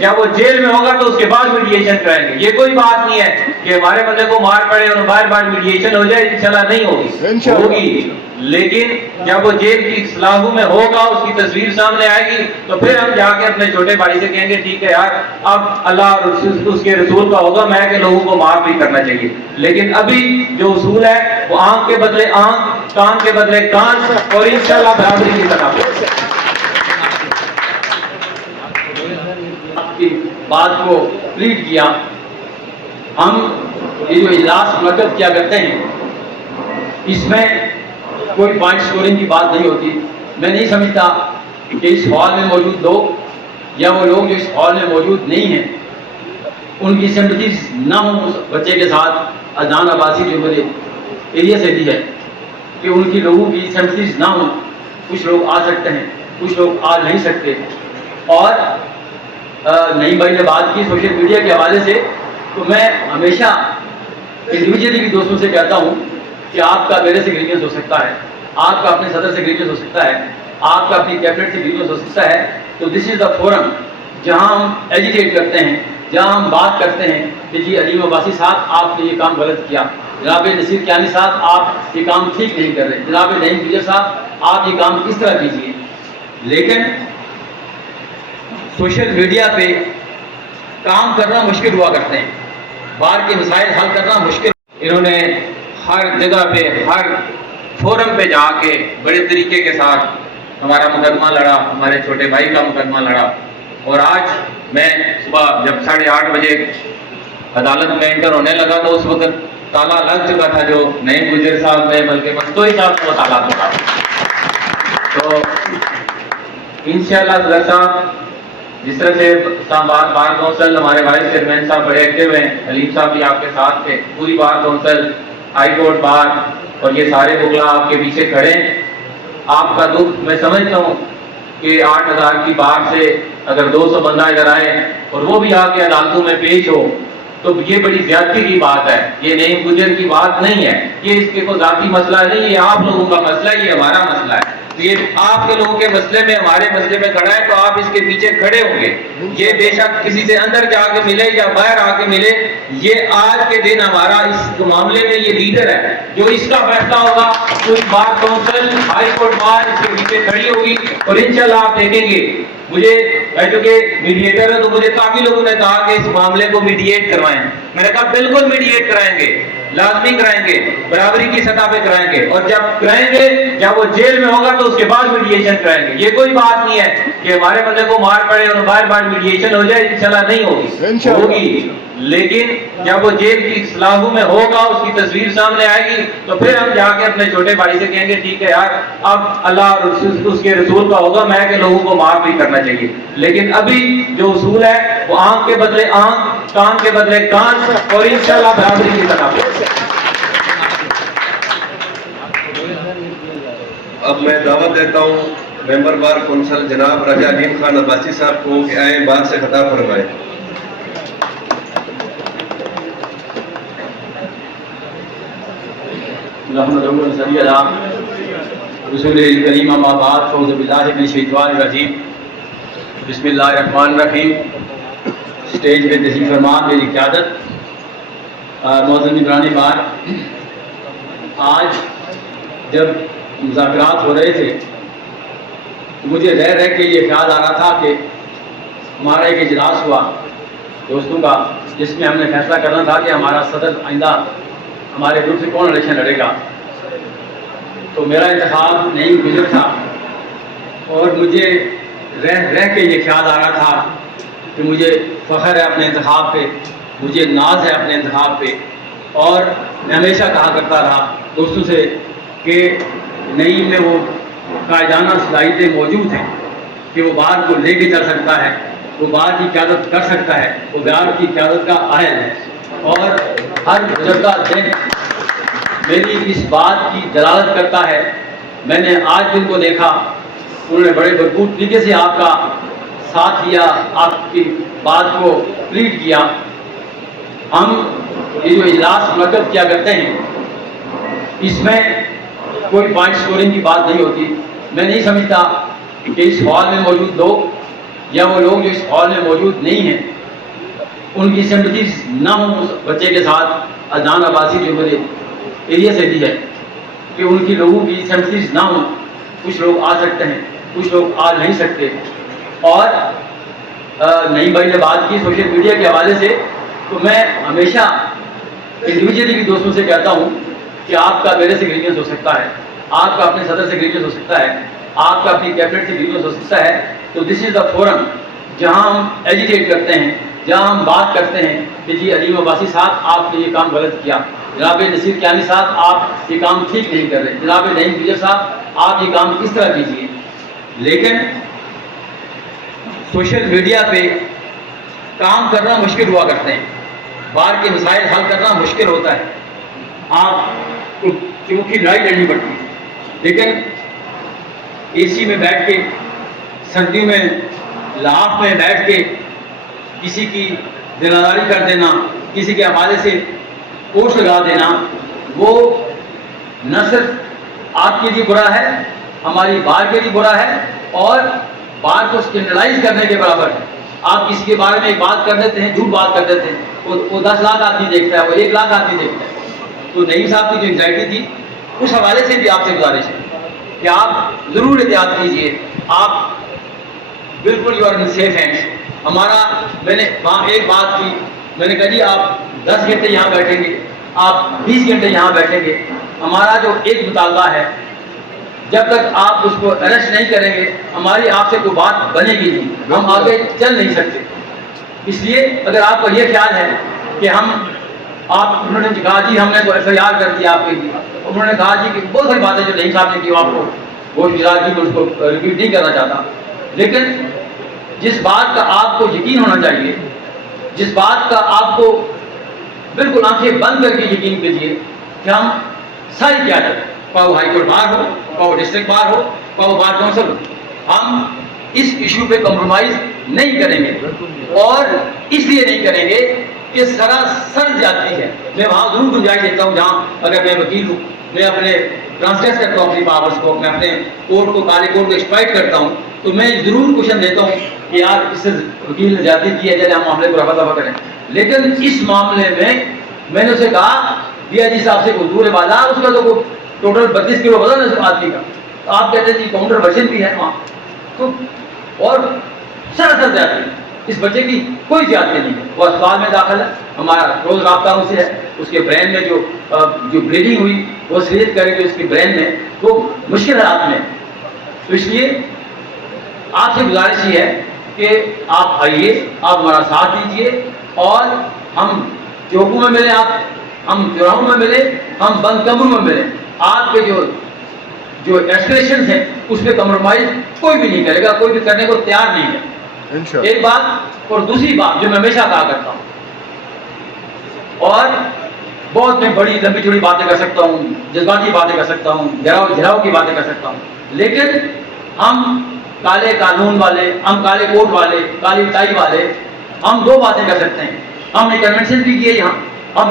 جب وہ جیل میں ہوگا تو اس کے بعد میڈییشن کرائیں گے. یہ کوئی بات نہیں ہے کہ ہمارے بندے کو مار پڑے اور بار میڈییشن ہو جائے. انشاءاللہ نہیں ہوگی. لیکن جب وہ جیل کی اصلاحوں میں ہوگا, اس کی تصویر سامنے آئے گی, تو پھر ہم جا کے اپنے چھوٹے بھائی سے کہیں گے ٹھیک ہے یار, اب اللہ اور اس کے رسول کا ہوگا میں کہ لوگوں کو معاف بھی کرنا چاہیے. لیکن ابھی جو اصول ہے وہ آنکھ کے بدلے آنکھ, کان کے بدلے کان, اور انشاءاللہ برابری کی طرح. آپ کی بات کو کمپلیٹ کیا. ہم یہ جو اجلاس منعقد کیا کرتے ہیں اس میں کوئی پوائنٹ اسکورنگ کی بات نہیں ہوتی. میں نہیں سمجھتا کہ اس ہال میں موجود لوگ یا وہ لوگ جو اس ہال میں موجود نہیں ہیں ان کی سمپتھیز نہ ہوں اس بچے کے ساتھ. اذان عباسی جو میرے ایریا سے بھی ہے کہ ان کی لوگوں کی سمپتھیز نہ ہوں. کچھ لوگ آ سکتے ہیں, کچھ لوگ آ نہیں سکتے. اور نئی بھائی نے بات کی سوشل میڈیا کے حوالے سے, تو میں ہمیشہ انڈیویجلی بھی دوستوں سے کہتا ہوں کہ آپ کا میرے سے گریوینس ہو سکتا ہے, آپ کا اپنے صدر سے گریوینس ہو سکتا ہے, آپ کا اپنی کیبنٹ سے گریوینس ہو سکتا ہے. تو دس از دا فورم جہاں ہم ایجیٹیٹ کرتے ہیں, جہاں ہم بات کرتے ہیں کہ جی علیم عباسی صاحب آپ نے یہ کام غلط کیا, جناب نصیر کیانی صاحب آپ یہ کام ٹھیک نہیں کر رہے, جناب نعیم گجر صاحب آپ یہ کام کس طرح کیجیے. لیکن سوشل میڈیا پہ کام کرنا مشکل ہوا کرتے ہیں, باہر کے مسائل حل کرنا مشکل. انہوں نے ہر جگہ پہ ہر فورم پہ جا کے بڑے طریقے کے ساتھ ہمارا مقدمہ لڑا, ہمارے چھوٹے بھائی کا مقدمہ لڑا. اور آج میں صبح جب 8:30 بجے عدالت میں انٹر ہونے لگا تو اس وقت تالا لگ چکا تھا, جو نعیم گجر صاحب نے بلکہ مستوری صاحب کو تالا لگا. تو انشاءاللہ صدر صاحب جس طرح سے اسلام آباد بار کونسل ہمارے وائس چیئرمین صاحب بڑے ایکٹیو ہیں, علیم صاحب بھی آپ کے ساتھ تھے, پوری بار کونسل, ہائی کورٹ بار اور یہ سارے بگلا آپ کے پیچھے کھڑے ہیں. آپ کا دکھ میں سمجھتا ہوں کہ 8,000 کی بار سے اگر 200 بندہ ادھر آئے اور وہ بھی آ کے عدالتوں میں پیش ہو تو یہ بڑی زیادتی کی بات ہے. یہ نعیم گجر کی بات نہیں ہے, یہ اس کے کوئی ذاتی مسئلہ نہیں ہے, یہ آپ لوگوں کا مسئلہ ہے, یہ ہمارا مسئلہ ہے. یہ آپ کے لوگوں کے مسئلے میں ہمارے مسئلے میں کھڑا ہے تو آپ اس کے پیچھے کھڑے ہوں گے. یہ بے شک کسی سے اندر جا کے ملے یا باہر آ کے ملے, یہ آج کے دن ہمارا اس معاملے میں یہ لیڈر ہے. جو اس کا فیصلہ ہوگا پوری bar council high court bar اس کے پیچھے کھڑی ہوگی. اور انشاءاللہ آپ دیکھیں گے, مجھے جو کہ میڈییٹر ہے تو مجھے کافی لوگوں نے کہا کہ اس معاملے کو میڈییٹ کروائیں. میں نے کہا بالکل میڈییٹ کرائیں گے, لازمی کرائیں گے, برابری کی سطح پہ کرائیں گے. اور جب کرائیں گے, جب وہ جیل میں ہوگا تو اس کے بعد میڈییشن کرائیں گے. یہ کوئی بات نہیں ہے کہ ہمارے بندے کو مار پڑے اور بار میڈییشن ہو جائے. انشاءاللہ نہیں ہوگی. لیکن جب وہ جیل کی اصلاحوں میں ہوگا, اس کی تصویر سامنے آئے گی, تو پھر ہم جا کے اپنے چھوٹے بھائی سے کہیں گے ٹھیک ہے یار, اب اللہ اور اس کے رسول کا ہوگا میں کہ لوگوں کو معاف بھی کرنا چاہیے. لیکن ابھی جو اصول ہے وہ آنکھ کے بدلے آنکھ, کان کے بدلے کان, اور انشاءاللہ برابری کی طرح. اب میں دعوت دیتا ہوں ممبر بار کونسل جناب رجا علیم خان عباسی صاحب کو کہ آئیں بار سے خطاب فرمائیں. رسول کریم اما بعد فاعوذ باللہ من الشیطان الرجیم بسم اللہ الرحمن الرحیم. اسٹیج پہ تشریف فرما میری قیادت, معزز ممبران بار, آج جب مذاکرات ہو رہے تھے تو مجھے رہ کے یہ خیال آ رہا تھا کہ ہمارا ایک اجلاس ہوا دوستوں کا جس میں ہم نے فیصلہ کرنا تھا کہ ہمارا صدر آئندہ ہمارے گروپ سے کون الیکشن لڑے گا. تو میرا انتخاب نعیم گجر تھا اور مجھے رہ کے یہ خیال آ رہا تھا کہ مجھے فخر ہے اپنے انتخاب پہ, مجھے ناز ہے اپنے انتخاب پہ. اور میں ہمیشہ کہا کرتا رہا دوستوں سے کہ نعیم میں وہ قائدانہ صلاحیتیں موجود ہیں کہ وہ بار کو لے کے چل سکتا ہے, وہ بار کی قیادت کر سکتا ہے, وہ بار کی قیادت کا اہل ہے. اور ہر گزرتا دن میری اس بات کی دلالت کرتا ہے. میں نے آج دن کو دیکھا, انہوں نے بڑے بھرپور طریقے سے آپ کا ساتھ لیا, آپ کی بات کو کمپلیٹ کیا. ہم یہ جو اجلاس منعقد کیا کرتے ہیں اس میں کوئی پوائنٹ اسکورنگ کی بات نہیں ہوتی. میں نہیں سمجھتا کہ اس ہال میں موجود لوگ یا وہ لوگ جو اس ہال میں موجود نہیں ہیں ان کی سمپتھیز نہ ہوں اس بچے کے ساتھ، عدنان عباسی جو میرے ایریا سے بھی ہے، کہ ان کی لوگوں کی سمپتھیز نہ ہوں. کچھ لوگ آ سکتے ہیں، کچھ لوگ آ نہیں سکتے. اور نئی بھائی نے بات کی سوشل میڈیا کے حوالے سے، تو میں ہمیشہ انڈیویجلی بھی دوستوں سے کہتا ہوں کہ آپ کا میرے سے گریوینس ہو سکتا ہے، آپ کا اپنے صدر سے گریوینس ہو سکتا ہے، آپ کا اپنی کیبنٹ سے گریوینس ہو سکتا ہے. تو دس از دا فورم جہاں ہم ایجیٹیٹ کرتے ہیں، جہاں ہم بات کرتے ہیں کہ جی علیم عباسی صاحب آپ نے یہ کام غلط کیا، جناب نصیر کیانی صاحب آپ یہ کام ٹھیک نہیں کر رہے، جناب نعیم گجر صاحب آپ یہ کام کس طرح کیجیے. لیکن سوشل میڈیا پہ کام کرنا مشکل ہوا کرتے ہیں، بار کے مسائل حل کرنا مشکل ہوتا ہے، آپ کو کیونکہ لڑائی لڑنی پڑتی ہے. لیکن اے سی میں بیٹھ کے، سردیوں میں لحاف میں بیٹھ کے کسی کی دلداری کر دینا، کسی کے حوالے سے پوسٹ لگا دینا، وہ نہ صرف آپ کے لیے برا ہے، ہماری بار کے لیے برا ہے، اور بار کو اسکینڈلائز کرنے کے برابر ہے. آپ کسی کے بارے میں ایک بات کر دیتے ہیں، جھوٹ بات کر دیتے ہیں، وہ 10 لاکھ آدمی دیکھتا ہے، وہ 1 لاکھ آدمی دیکھتا ہے. تو نعیم صاحب کی جو انگزائٹی تھی اس حوالے سے بھی آپ سے گزارش ہے کہ آپ ضرور احتیاط کیجیے. آپ بالکل you are in safe hands. ہمارا میں نے وہاں ایک بات کی، میں نے کہا جی آپ 10 گھنٹے یہاں بیٹھیں گے، آپ 20 گھنٹے یہاں بیٹھیں گے، ہمارا جو ایک مطالبہ ہے جب تک آپ اس کو اریسٹ نہیں کریں گے ہماری آپ سے کوئی بات بنے گی نہیں، ہم آگے چل نہیں سکتے. اس لیے اگر آپ کا یہ خیال ہے کہ انہوں نے کہا جی ہم نے تو ایف آئی آر کر دیا آپ کے لیے، انہوں نے کہا جی کہ بہت ساری باتیں جو نعیم صاحب نے کی آپ کو بہت گزار کی، میں اس کو ریپیٹ نہیں کرنا چاہتا. لیکن جس بات کا آپ کو یقین ہونا چاہیے، جس بات کا آپ کو بالکل آنکھیں بند کر کے یقین کیجیے کہ ہم ساری قیادت، پاؤ ہائی کورٹ بار ہو، پاؤ ڈسٹرکٹ بار ہو، پاؤ بار کونسل ہو، ہم اس ایشو پہ کمپرومائز نہیں کریں گے. اور اس لیے نہیں کریں گے کہ سراسر زیادتی ہے. میں وہاں ضرور گنجائش دیتا ہوں جہاں اگر میں وکیل ہوں، میں اپنے ٹرانسلیٹ کرتا ہوں اپنی پاورس کو، میں اپنے کورٹ کو، کالے کورٹ کو ایکسپلائٹ کرتا ہوں، تو میں ضرور کوشچن دیتا ہوں کہ یار اس سے وکیل نے زیادتی کی ہے، چلے ہم معاملے کو رفع دفع کریں. لیکن اس معاملے میں نے اسے کہا ڈی آئی جی صاحب سے کوئی دور ہے والا، اس کا تو ٹوٹل 32 کلو وزن ہے اس آدمی کا. تو آپ کہتے ہیں جی کاؤنٹر ورژن بھی ہے وہاں، تو اور سراسر زیادتی. اس بچے کی کوئی زیادتی نہیں ہے، وہ اسپتال میں داخل ہے، ہمارا روز رابطہ ان سے ہے. اس کے برین میں جو بلیڈنگ ہوئی وہ سلیپ کرے کہ اس کے برین میں وہ مشکل حالات میں. تو اس لیے آپ سے گزارش یہ ہے کہ آپ آئیے، آپ ہمارا ساتھ دیجیے، اور ہم چوکوں میں ملیں، ہم چوراہوں میں ملیں، ہم بند کمروں میں ملیں. آپ کے جو ایسپریشنز ہیں اس پہ کمپرومائز کوئی بھی نہیں کرے گا، کوئی بھی کرنے کو تیار نہیں ہے. ایک بات اور دوسری بات جو میں ہمیشہ کہا کرتا ہوں، اور بہت میں بڑی لمبی چوڑی باتیں کر سکتا ہوں، جذباتی باتیں کر سکتا ہوں، جھراؤ کی باتیں کر سکتا ہوں، لیکن ہم کالے قانون والے، ہم کالے کوٹ والے، کالی ٹائی والے، ہم 2 باتیں کر سکتے ہیں. ہم نے کنونشن بھی کیے یہاں، ہم